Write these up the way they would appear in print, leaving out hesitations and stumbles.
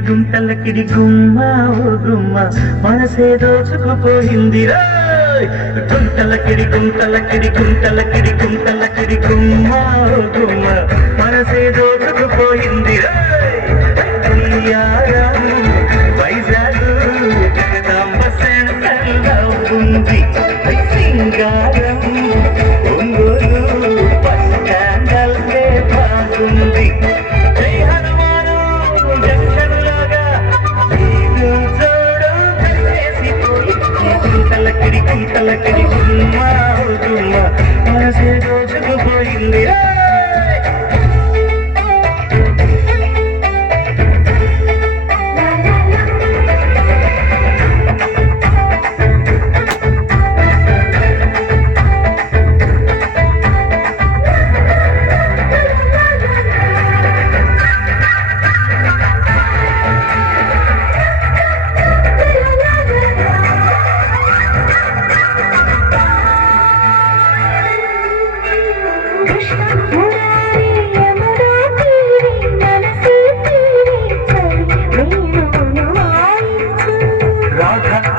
గుంటలకిడి గుమ్మ ఓ గుమ్మ మనసే దోచుకుపోయిందిరా గుంటలకిడి గుమ్మ ఓ గుమ్మ మనసే దోచుకుపోయిందిరా వైజాగ్ జగదాంబ సెంటర్లో ఉంది సింగారం ఒంగోలు బస్ స్టాండల్కే బాగుంది గుంటలకిడి గుమ్మ మనసే దోచుకుపోయింది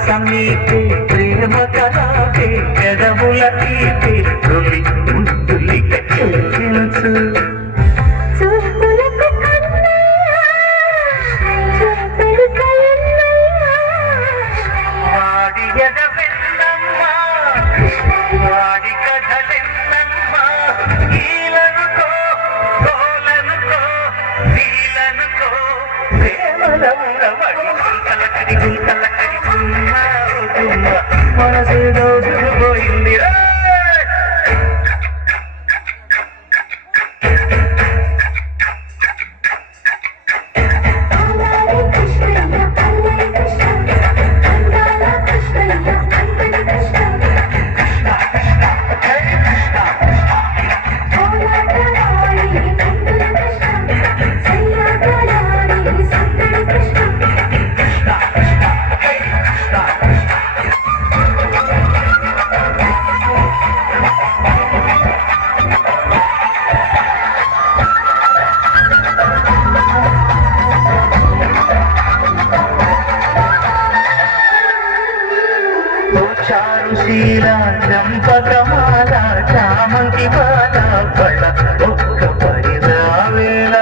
సమీపే ప్రేమ కరాపే ఎడముల తీపే తొలి ముద్దులి కచ్చించు వాడి ఎదవెన్నమ్మ వాడి కథలెన్నమ్మ ఈలనుకో తోలనుకో నీలనుకో ప్రేమలమ్మడి గుంటలకడి మనసే దోచుకుపోయింది చారుశీల చంపకమాల చామంతి బాల పళ్ళ ఒక్క పరిదావేళ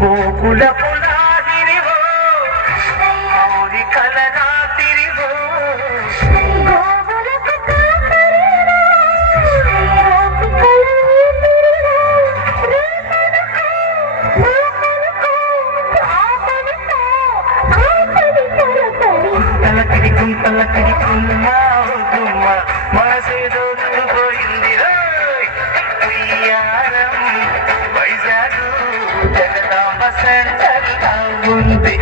గోకుల పులాదిరివో మౌరి కలరాతిరివో గుంటలకిడి గుమ్మ మనసే దోచుకుపోయింది వైజాగ్ జగదాంబ సెంటర్లో ఉంది